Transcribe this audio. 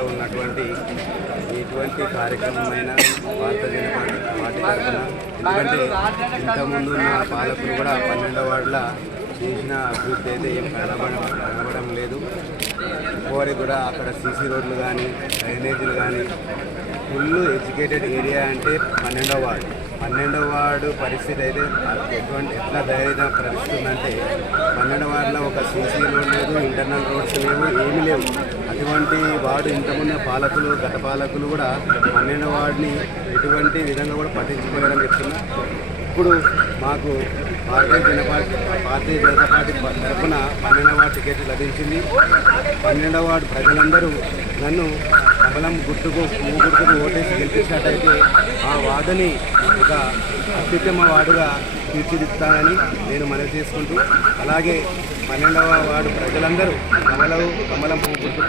వార్డులో ఉన్నటువంటి ఎటువంటి కార్యక్రమమైన వార్త వాటి తరఫున, ఎందుకంటే ఇంతకుముందు ఉన్న పాలకులు కూడా 12వ వార్డుల చేసిన అభివృద్ధి అయితే ఏం కనబడడం లేదు. ఇంకోరి కూడా అక్కడ సీసీ రోడ్లు కానీ డ్రైనేజీలు కానీ ఫుల్ ఎడ్యుకేటెడ్ ఏరియా అంటే 12వ వార్డు. 12వ వార్డు పరిస్థితి అయితే ఎట్లా ధైర్యంగా ప్రకటిస్తుందంటే 12వ వార్డులో ఒక సీసీ రోడ్ లేదు, ఇంటర్నల్ రోడ్స్ లేవు, ఏమీ లేవు. అటువంటి వార్డు ఇంతకుముందు గత పాలకులు కూడా 12వ వార్డుని ఎటువంటి విధంగా కూడా పట్టించుకోలేదని చెప్తున్నా. ఇప్పుడు మాకు భారతీయ జనతా పార్టీ తరఫున 12వ వార్డు టికెట్ లభించింది. 12వ వార్డు ప్రజలందరూ నన్ను కమలం గుర్తుకు ఓటేసి గెలిపించినట్టయితే ఆ వార్డుని ఒక అత్యుత్తమ వార్డుగా తీర్చిదిద్దుతానని నేను మనవి చేసుకుంటూ, అలాగే 12వ వార్డు ప్రజలందరూ కమలం గుర్తు